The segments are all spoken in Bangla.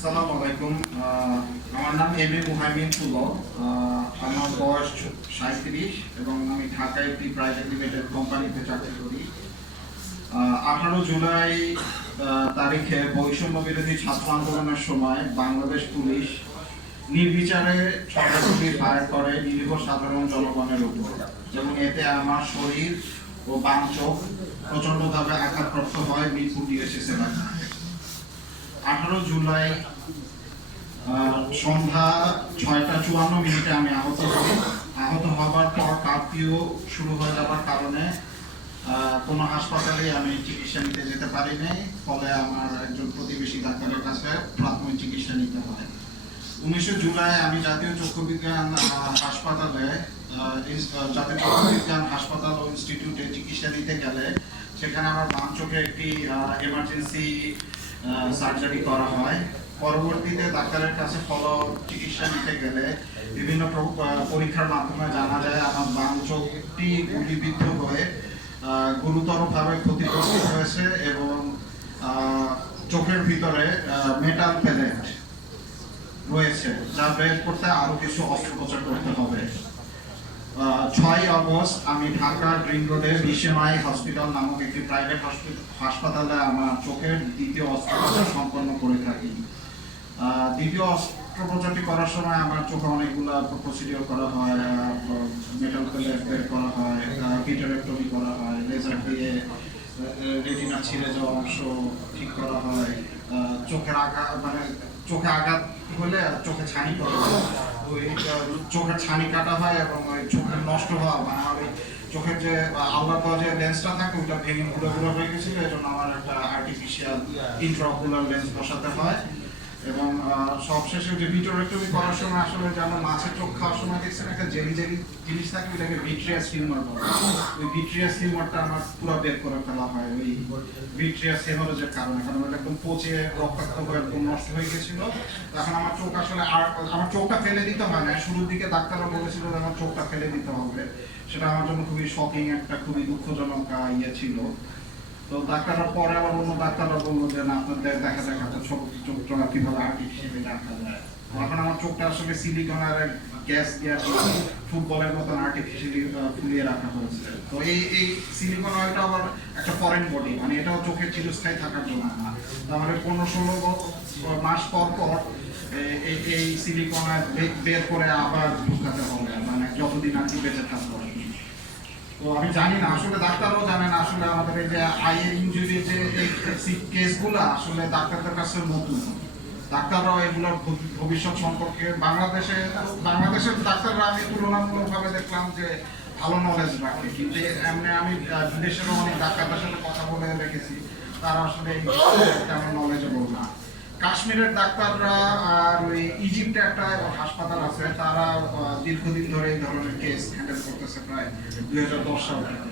আসসালামু আলাইকুম। আমার নাম এম এ মুহাইমিন তুলো। আমার বয়স 37 এবং আমি ঢাকায় একটি প্রাইভেট লিমিটেড কোম্পানিতে চাকরি করি। 18 জুলাই তারিখে বৈষম্য বিরোধী ছাত্র আন্দোলনের সময় বাংলাদেশ পুলিশ নির্বিচারে সরাসরি ফায়ার করে নিরীহ সাধারণ জনগণের উপর, এবং এতে আমার শরীর ও বাম চোখ প্রচন্ডভাবে আঘাতপ্রাপ্ত হয় মিরপুর ডিএসএস এলাকায়। 18 জুলাই সন্ধ্যা 6:54 আমি আহত হই। আহত হবার পর কারফিউ শুরু হয়ে যাওয়ার কারণে কোনো হাসপাতালে আমি চিকিৎসা নিতে যেতে পারিনি। ফলে আমার একজন প্রতিবেশী ডাক্তারের কাছে প্রাথমিক চিকিৎসা নিতে হয়। 19 জুলাই আমি জাতীয় চক্ষু বিজ্ঞান হাসপাতালে জাতীয় চক্ষু বিজ্ঞান হাসপাতাল ও ইনস্টিটিউটে চিকিৎসা দিতে গেলে সেখানে আমার বাম চোখে একটি এমার্জেন্সি সার্জারি করা হয়। পরবর্তীতে ডাক্তারের কাছে ফলো চিকিৎসা নিতে গেলে বিভিন্ন পরীক্ষার মাধ্যমে জানা যায় আমার বাম চোখটি গুলিবিদ্ধ হয়ে গুরুতরভাবে ক্ষতিগ্রস্ত হয়েছে এবং চোখের ভিতরে মেটাল প্যালেট রয়েছে, যা বের করতে আরো কিছু অস্ত্রোপচার করতে হবে। 6 আগস্ট আমি ঢাকার রিং রোডে বিশেমাই হসপিটাল নামক একটি প্রাইভেট হাসপাতালে আমার চোখের দ্বিতীয় অস্ত্রোপচার সম্পন্ন করে থাকি। দ্বিতীয় অস্ত্রোপচারটি করার সময় আমার চোখে অনেকগুলো প্রসিডিওর করা হয়। মেটাল প্যালেট বের করা হয়, ভিটারেক্টমি করা হয়, লেজার দিয়ে রেটিনা ছিঁড়ে যাওয়া অংশ ঠিক করা হয়, চোখের আঘাত চোখে আঘাত হলে চোখে ছানি পড়ে ওই চোখের ছানি কাটা হয় এবং ওই চোখের নষ্ট হওয়া ওই চোখের যে আলবার যে লেন্সটা থাকে ওটা ভেঙে ঘুরে ঘুরে হয়ে গেছিল। এই জন্য আমার একটা আর্টিফিশিয়াল ইন্ট্রাঅকুলার লেন্স বসাতে হয়। এবং সবশেষে যে ভিটরেক্টমি করার সময় আসলে যে আমরা মাছের চোখ খাওয়ার সময় দেখছেন একটা জেলি জেলি জিনিস থাকে, ওইটাকে ভিট্রিয়াস হিউমার বলে। ওই ভিট্রিয়াস হিউমারটা আমার পুরো বের করে ফেলা হয় ওই ভিট্রিয়াস হেমারেজের কারণে, কারণ ওটা একদম পচে রক্তাক্ত হয়ে একদম নষ্ট হয়ে গেছিল। তখন আমার চোখ আসলে আর আমার চোখটা ফেলে দিতে হয় না। শুরুর দিকে ডাক্তাররা বলেছিল যে আমার চোখটা ফেলে দিতে হবে। সেটা আমার জন্য খুবই শকিং, একটা খুবই দুঃখজনক ইয়ে ছিল। তো ডাক্তাররা পরে আবার অন্য ডাক্তাররা বললো যে না, আপনাদের দেখা একটা ছোট চোখটা কিভাবে আর্টিফিশিয়ালি রাখা যায়। এখন আমার চোখটা আসলে সিলিকন আর গ্যাস দিয়ে ফুটবলের মতন আর্টিফিশিয়ালি ফুলিয়ে রাখা হয়েছে। তো এই সিলিকন অয়েলটা আবার একটা ফরেন বডি, মানে এটাও চোখের চিরস্থায়ী থাকার জন্য না। তাহলে 15-16 মাস পর পর এই সিলিকন অয়েল বের করে আবার ঢুকাতে হবে, মানে যতদিন আর কি বেঁচে থাকতে হবে। তো আমি জানি না, আসলে ডাক্তারও জানে না আসলে আমাদের এই যে আইয়ের ইনজুরি যে এই কেসগুলো আসলে ডাক্তারদের কাছে নতুন। ডাক্তাররাও এগুলোর ভবিষ্যৎ সম্পর্কে বাংলাদেশের ডাক্তাররা আমি তুলনামূলকভাবে দেখলাম যে ভালো নলেজ রাখে, কিন্তু এমনি আমি বিদেশেরও অনেক ডাক্তারদের সাথে কথা বলে রেখেছি, তারা আসলে তেমন নলেজেবল না। কাশ্মীরের ডাক্তাররা আর ওই ইজিপ্টে একটা হাসপাতাল আছে, তারা দীর্ঘদিন ধরে এই ধরনের কেস হ্যান্ডেল করতেছে প্রায় 2010 সাল থেকে।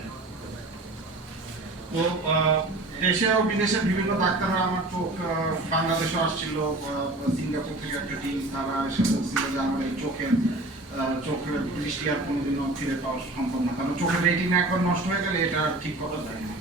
তো দেশে ও বিদেশের বিভিন্ন ডাক্তাররা আমার চোখ বাংলাদেশে আসছিল, সিঙ্গাপুর থেকে একটা টিম, তারা এসে বলছিল যে আমার এই চোখের দৃষ্টি আর কোনোদিনও ফিরে পাওয়া সম্ভব না, কারণ চোখের রেটিনা একবার নষ্ট হয়ে গেলে এটা ঠিক করা যায় না।